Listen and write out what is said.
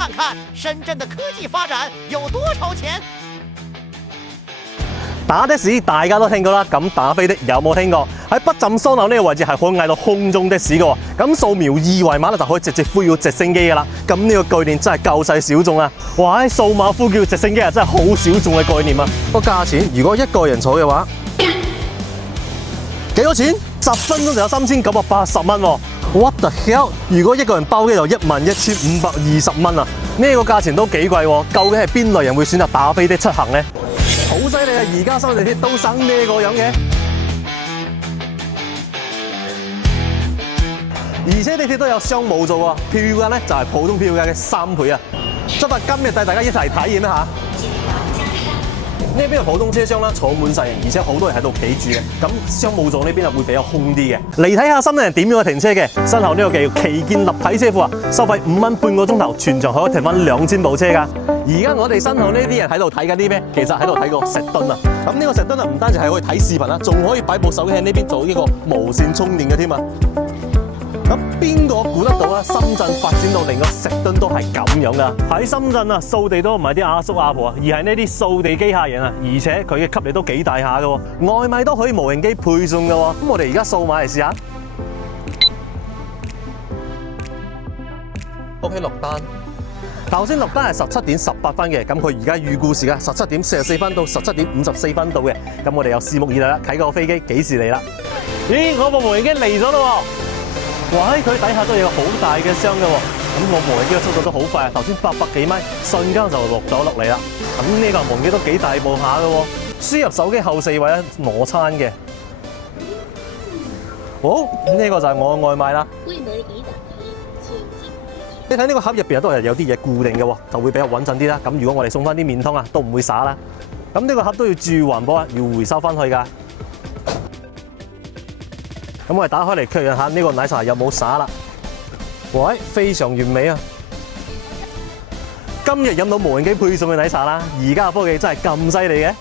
看看深圳的科技發展有多超前。打的士大家都聽過啦，咁打飛的有冇聽過？喺北站雙樓呢個位置係可以嗌到空中的士嘅喎，咁掃描二維碼咧就可以直接呼叫直升機嘅啦。咁呢個概念真係夠細小眾啊！哇，數碼呼叫直升機啊，真係好小眾嘅概念啊！個價錢如果一個人坐嘅話，幾多錢？10分鐘就有3980蚊喎。What the hell！ 如果一個人包機就11520蚊啊！呢個價錢都幾貴喎，究竟係邊類人會選擇打飛的出行呢？好犀利啊！而家收地鐵都省呢個樣嘅，而且地鐵都有商務座喎，票價咧就係普通票價嘅3倍啊！出發今日帶大家一齊體驗一下。呢邊係普通車廂啦，坐滿晒人，而且好多人喺度企住嘅。咁商務座呢邊啊會比較空啲嘅。嚟睇下深圳人點樣去停車嘅。身後呢個叫旗艦立體車庫啊，收費5蚊半個鐘頭，全場可以停翻2000部車㗎。而家我哋身後呢啲人喺度睇緊啲咩？其實喺度睇個石墩啊。咁呢個石墩啊，唔單止係可以睇視頻啦，仲可以擺部手機喺呢邊做呢個無線充電嘅添啊。咁邊個估得到啊？深圳發展到連個石墩都係咁樣噶。喺深圳啊，掃地都唔係啲阿叔阿婆啊，而係呢啲掃地機械人啊，而且佢嘅吸力都幾大下噶。外賣都可以無人機配送噶。咁我哋而家掃碼嚟試下。OK， 落單。頭先落單係17點18分嘅，咁佢而家預估時間17點44分到17點54分到嘅。咁我哋又拭目以待啦，睇個飛機幾時嚟啦？咦，我部無人機嚟咗咯！哇！佢底下都有個好大嘅箱嘅喎，咁個無人機嘅速度都好快啊！頭先800幾米，瞬間就落咗落嚟啦。咁呢個無人機都幾大部下嘅喎，輸入手機後4位咧攞餐嘅。好，呢個就係我嘅外賣啦。你睇呢個盒入邊都係有啲嘢固定嘅喎，就會比較穩陣啲啦。咁如果我哋送翻啲麵湯啊，都唔會灑啦。咁呢個盒都要注意環保啊，要回收翻去㗎。咁我哋打開嚟確認下呢個奶茶有冇灑啦。喂，非常完美啊！今日飲到無人機配送嘅奶茶啦，而家嘅科技真係咁犀利嘅。